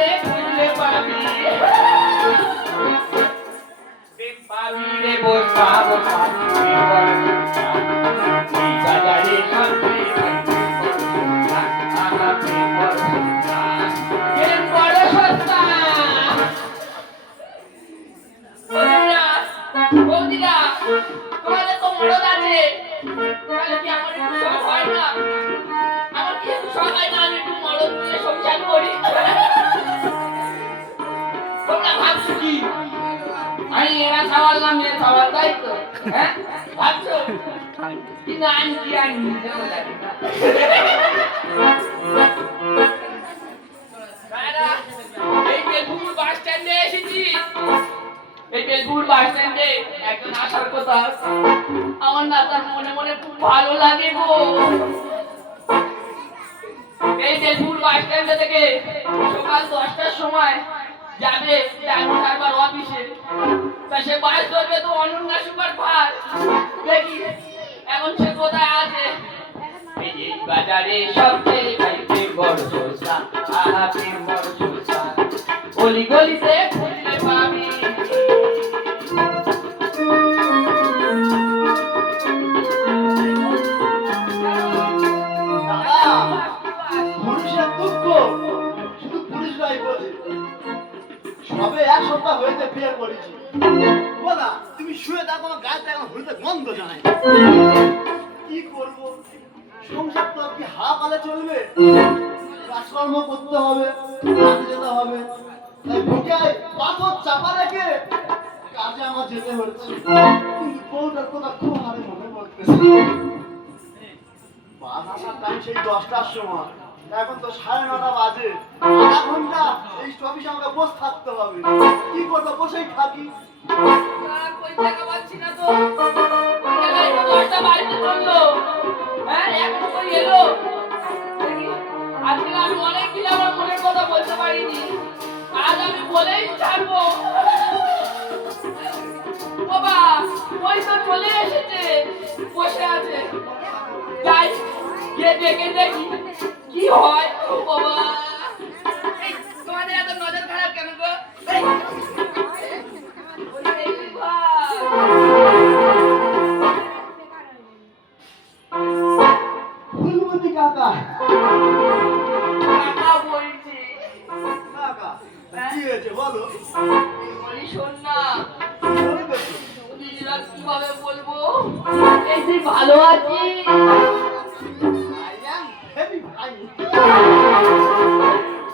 বাজারে খুঁজলে পাবি পাবি রে বসা বসা এই বাজারে সবচেয়ে বৌদিরা তোমাদের তো মরদ আছে তাহলে কি আমার একটু শখ হয় না আমার কি একটু শখ হয় না আমি একটু মরদ নিয়ে সংসার করি তোমরা ভাবছো কি আমি এরা খাওয়ার নাম এর খাওয়ার তাই তো হ্যাঁ ভাবছো কিন্তু আমি কি আমি নিজেও জানি না এই বেলপুর বাস স্ট্যান্ডে এসেছি এই বেলপুর বাস স্ট্যান্ডে একজন আসার কথা আমার না তার মনে মনে খুব ভালো লাগে গো এই বেলপুর বাস স্ট্যান্ডে থেকে সকাল 10টার সময় যাবে ডায়মন্ড হারবার অফিসে তা সে বাস ধরবে তো অনন্যা সুপার ফাস্ট দেখি এখন সে কোথায় আছে এই বাজারে সবচেয়ে খাইতে বড় সস্তা আহা প্রেম বড় সস্তা গলি গলিতে খুঁজলে পাবি সবে এক সপ্তাহ হয়েছে বিয়ে করেছি বলা তুমি শুয়ে থাকো আমার গায়ে এখন হইতে গন্ধ জানাই কি করবো সংসার তো কি হা পালে চলবে কাজকর্ম করতে হবে কাজে যেতে হবে তাই বুকে পাথর চাপা রেখে কাজে আমার যেতে হচ্ছে কিন্তু বউটার কথা খুব হারে মনে পড়তেছে বাস আসার টাইম সেই 10টার সময় এখন তো 9:30 বাজে আধা ঘন্টা এই অফিসে আমাকে বসে থাকতে হবে কি করবো বসেই থাকি কই জায়গা পাচ্ছি না তো জায়গায় তো 10টা বাজতে চললো হ্যাঁ এখনো কই এলো আজকে আমি অনেক দিন আমার মনের কথা বলতে পারিনি আজ আমি বলেই ছাড়বো বাবা ওই তো চলে এসেছে বসে আছে যাই গিয়ে দেখে দেখি কি হয় ও বাবা এই তোমাদের এত নজর খারাপ কেন গো ফুলমতি কাকা কাকা বলছি কাকা কি হয়েছে বলো বলি শোন না কিভাবে বলবো এই যে ভালো আছি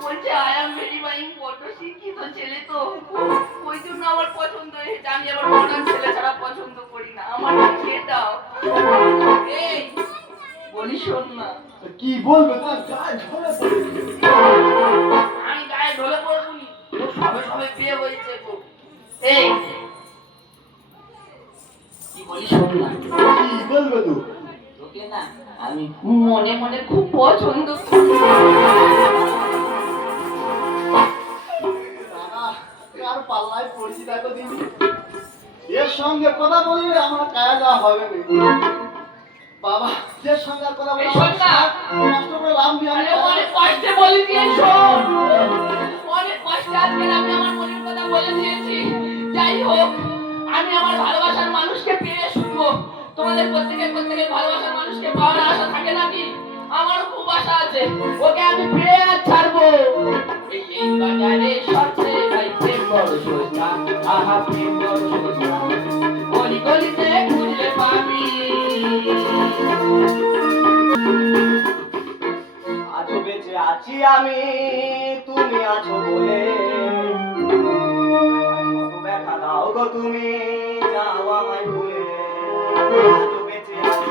বলছে I am very fine photo শিক্ষিত ছেলে তো ওই জন্য আমার পছন্দ হয়েছে আমি আবার মডার্ন ছেলে ছাড়া পছন্দ করি না আমার ছেড়ে দাও এই বলি শোন না কি বলবে তার গায়ে ঝরে আমি গায়ে ঢলে পড়বো নি সবে সবে বিয়ে হয়েছে গো এই কি বলি শোন না কি বলবে তুই তোকে না আমি মনে মনে খুব পছন্দ করি কার পাল্লায় পড়ছি দেখো দিদি এর সঙ্গে কথা বললে আমার কায়া যাওয়া হবে না বাবা যে সঙ্গে কথা বলে নষ্ট করে লাভ নেই আমি অনেক কষ্টে বলে দিয়ে শোন অনেক কষ্টে আজকে আমি আমার মনের কথা বলে দিয়েছি যাই হোক আমি আমার ভালোবাসার মানুষকে পেয়ে শুনবো তোমাদের প্রত্যেকের ভালোবাসার মানুষকে পাওয়ার আশা থাকে নাকি আমারও খুব আশা আছে ওকে আমি পেয়ে আর ছাড়বো এই বাজারে সবচেয়ে প্রেম বড় সস্তা আহা প্রেম বড় সস্তা গলি গলিতে খুঁজলে পাবি আছো বেঁচে আছি আমি তুমি আছো বলে কত ব্যথা দাও গো তুমি যাও আমায় ভুলে আছো বেঁচে আছি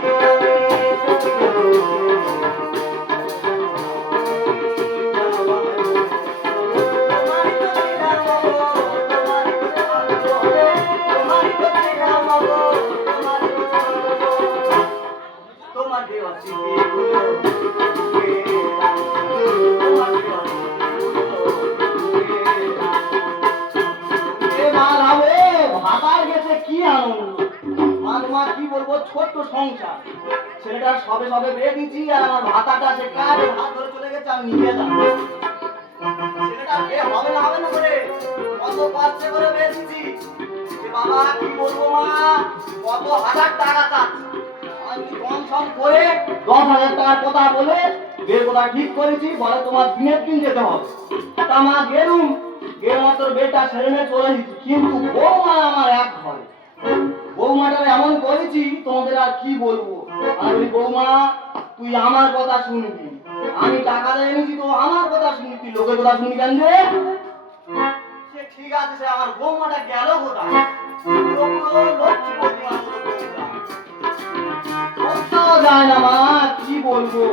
ছোট্ট সংসার ছেলেটা সবে সবে বিয়ে দিচ্ছি আর আমার ভাতাটা সে কার হাত ধরে চলে গেছে আমি নিয়ে যাবো ছেলেটা বিয়ে হবে না করে কত কষ্ট করে বেচছি এ বাবা কি বলবো মা কত হাজার টাকা চাচ্ছি আমি কম সম করে 10,000 টাকার কথা বলে বের কথা ঠিক করেছি বলে তোমার দিনের দিন যেতে হবে তা মা গেলুম গের মাত্র বেটা ছেড়ে নিয়ে চলে এসেছি কিন্তু বৌমা আমার এক ঘরে বৌমাটার এমন করেছি তোমাদের আর কি বলবো আমি বলি বৌমা তুই আমার কথা শুনবি আমি টাকা দিয়ে এনেছি তো আমার কথা শুনবি তুই লোকের কথা শুনবি কেন রে সে ঠিক আছে সে আমার বৌমাটা গেল কোথায় লক্ষ্মী বৌমা যায় না মা কি বলবো